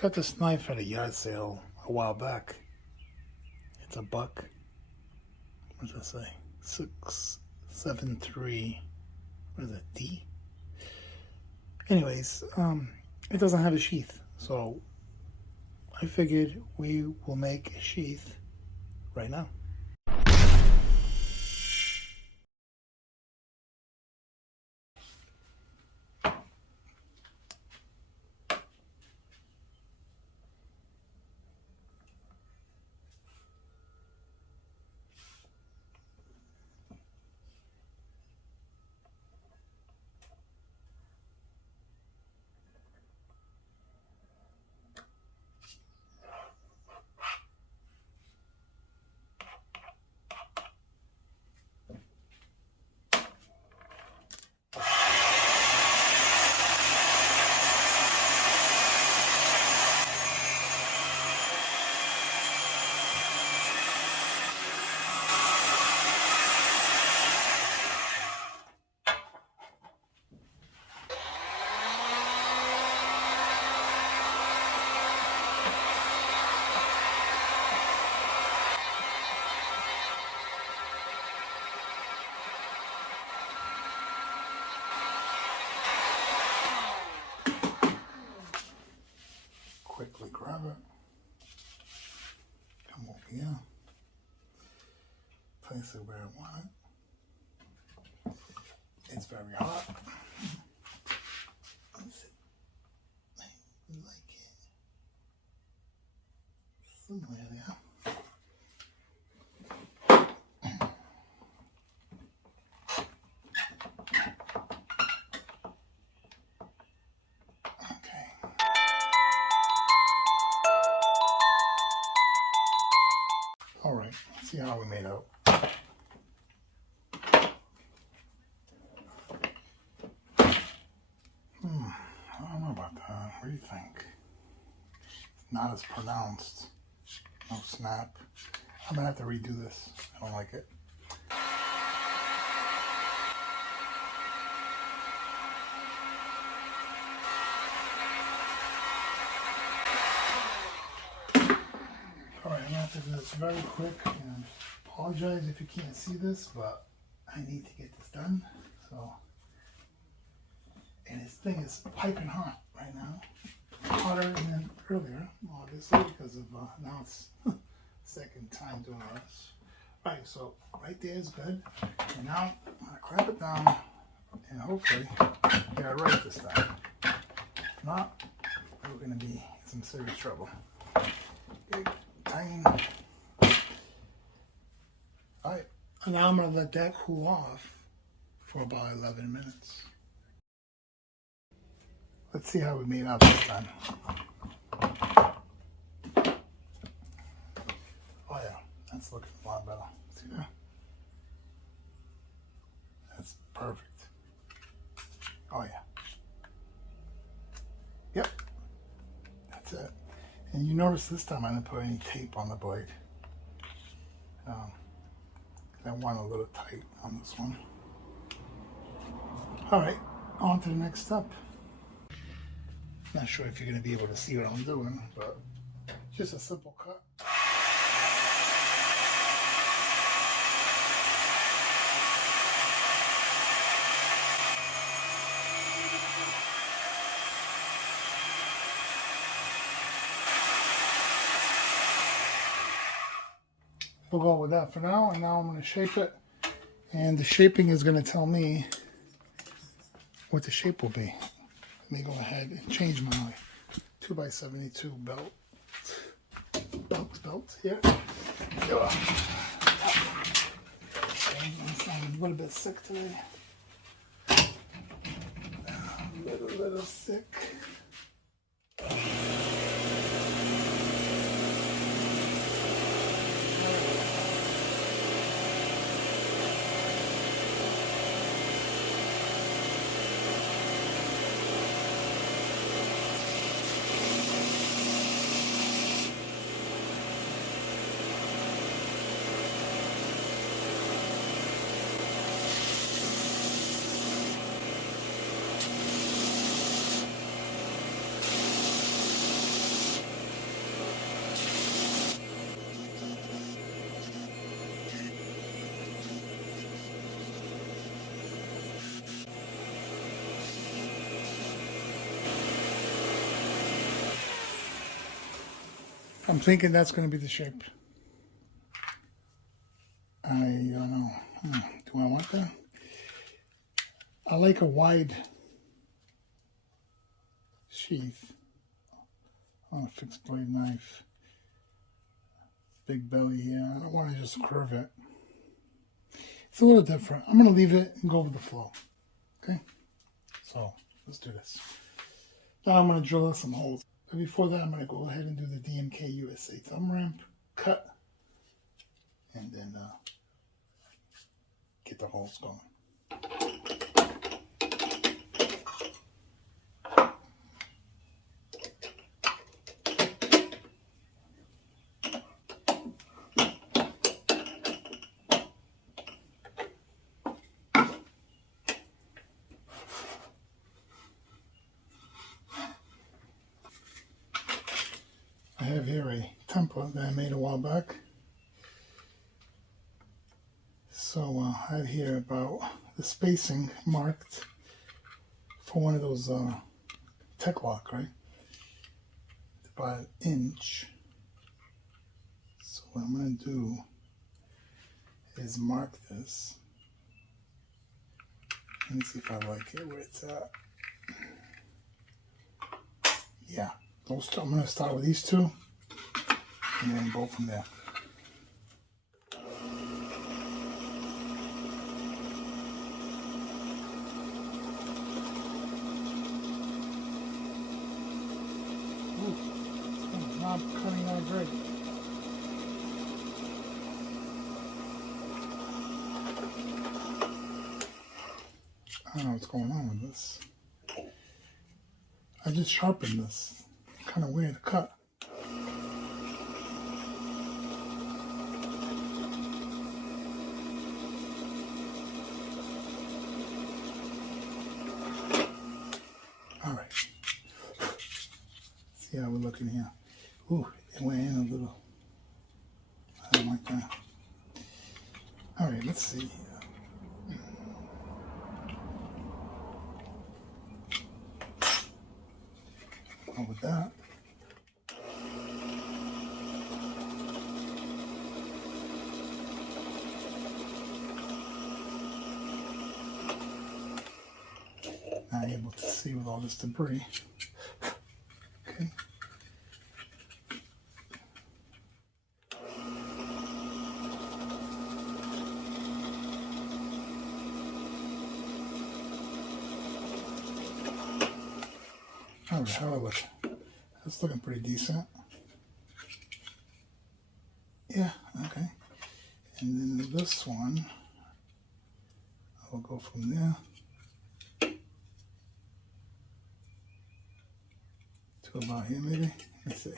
Got this knife at a yard sale a while back. It's a buck. What does that say? 673. What is it? D? Anyways, it doesn't have a sheath, so I figured we will make a sheath right now. Quickly grab it. Come over here. Place it where I want it. It's very hot. Let's see. I like it. Somewhere there. All right, let's see how we made out. I don't know about that. What do you think? Not as pronounced. No snap. I'm gonna have to redo this. I don't like it. Alright, I'm gonna have to do this very quick, and apologize if you can't see this, but I need to get this done. So, and this thing is piping hot right now, hotter than earlier, obviously, because of now it's second time doing this. Alright, so right there is good, and now I'm gonna clamp it down, and hopefully get it right this time. If not, we're gonna be in some serious trouble. Okay. Alright, and now I'm going to let that cool off for about 11 minutes. Let's see how we made out this time. Oh yeah, that's looking a lot better. See that? That's perfect. Oh yeah. Yep. That's it. And you notice this time I didn't put any tape on the blade. I want a little tight on this one. Alright, on to the next step. Not sure if you're going to be able to see what I'm doing, but just a simple cut. We'll go with that for now, and now I'm going to shape it, and the shaping is going to tell me what the shape will be. Let me go ahead and change my 2x72 belt here. I'm a little bit sick today. A little sick. I'm thinking that's going to be the shape. I don't know. Do I want that? I like a wide sheath on a fixed blade knife. Big belly here. I don't want to just curve it. It's a little different. I'm going to leave it and go with the flow. Okay? So, let's do this. Now I'm going to drill out some holes. But before that, I'm going to go ahead and do the DMKusa thumb ramp, cut, and then get the holes going. I have here a template that I made a while back. So I have here about the spacing marked for one of those tech lock, right? About 1 inch. So what I'm going to do is mark this. Let me see if I like it where it's at. Yeah. I'm going to start with these two and then go from there. Ooh, it's not cutting out great. I don't know what's going on with this. I just sharpened this. Kind of weird to cut. All right. See how we're looking here. Ooh, it went in a little. I don't like that. All right, let's see. With that. Now I'm able to see with all this debris. Okay. All right, how do I look? That's looking pretty decent. Yeah, okay. And then this one, I'll go from there to about here maybe. Let's see.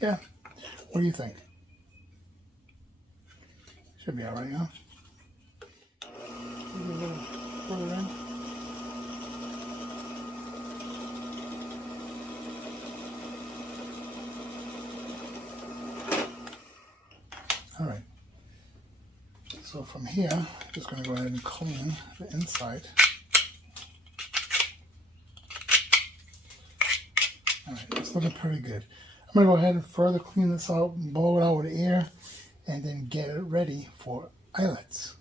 Yeah, what do you think? Should be all right, huh? Maybe a little further in. All right, so from here, I'm just going to go ahead and clean the inside. All right, it's looking pretty good. I'm going to go ahead and further clean this out, blow it out with air, and then get it ready for eyelets.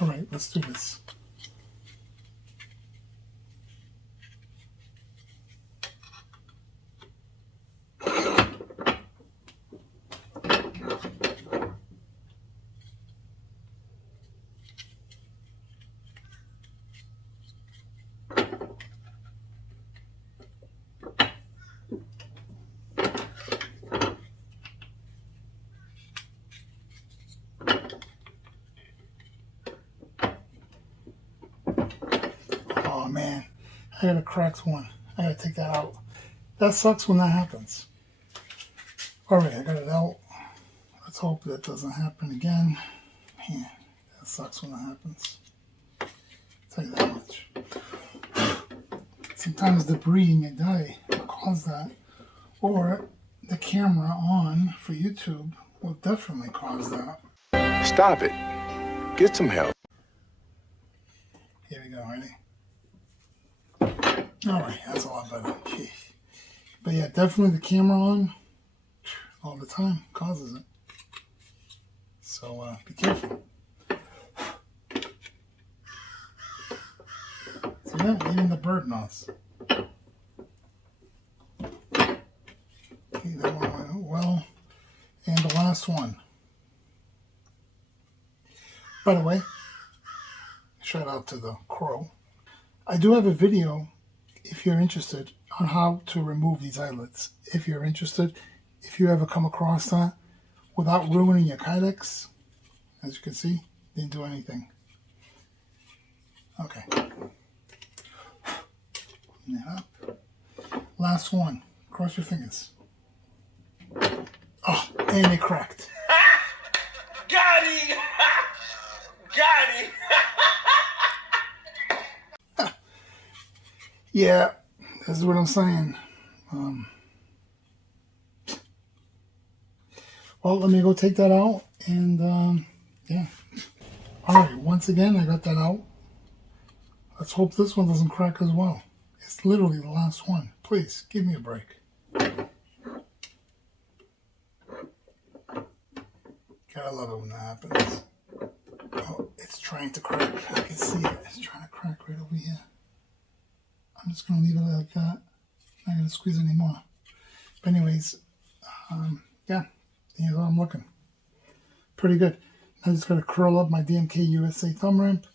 All right, let's do this. man, I got a cracked one. I gotta take that out. That sucks when that happens. Alright, I got it out. Let's hope that doesn't happen again. Man, that sucks when that happens. I'll tell you that much. Sometimes debris may die cause that. Or the camera on for YouTube will definitely cause that. Stop it. Get some help. Here we go, ready? Alright, that's a lot better. Jeez. But yeah, definitely the camera on all the time causes it. So be careful. See that? Even the bird knows. Okay, that one went well. And the last one. By the way, shout out to the crow. I do have a video, if you're interested, on how to remove these eyelets. If you're interested, if you ever come across that, without ruining your Kydex, as you can see, didn't do anything. Okay. Clean that up. Last one. Cross your fingers. Oh, and they cracked. Got him! Got him! Yeah, this is what I'm saying. Well, let me go take that out, and yeah. Alright, once again, I got that out. Let's hope this one doesn't crack as well. It's literally the last one. Please, give me a break. Gotta love it when that happens. Oh, it's trying to crack. I can see it. It's trying to crack right over here. I'm just going to leave it like that. I'm not going to squeeze anymore. But anyways, yeah, here's how I'm looking. Pretty good. I just got to curl up my DMKusa thumb ramp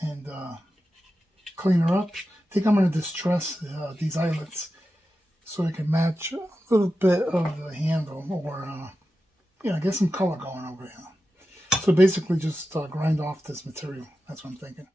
and clean her up. I think I'm going to distress these eyelets so I can match a little bit of the handle or, yeah, get some color going over here. So basically just grind off this material. That's what I'm thinking.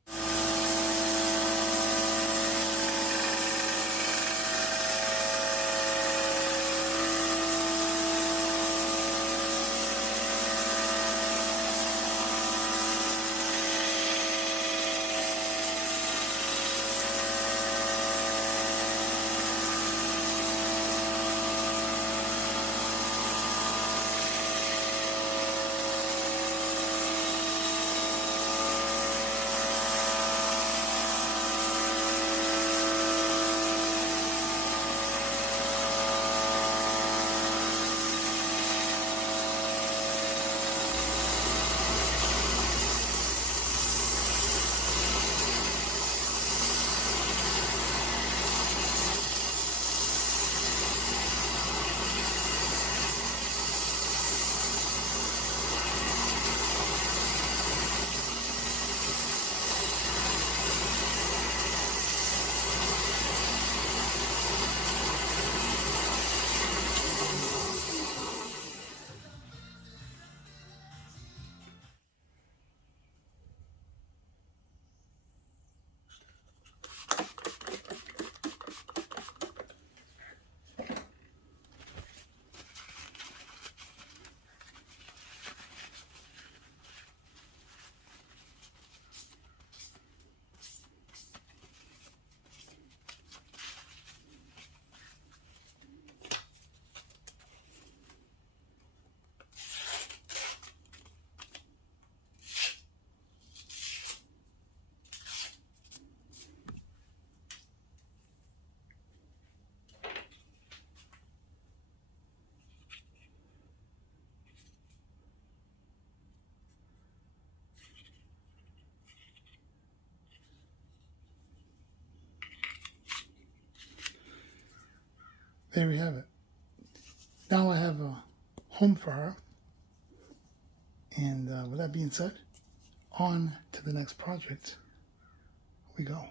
There we have it. Now I have a home for her. And with that being said, on to the next project we go.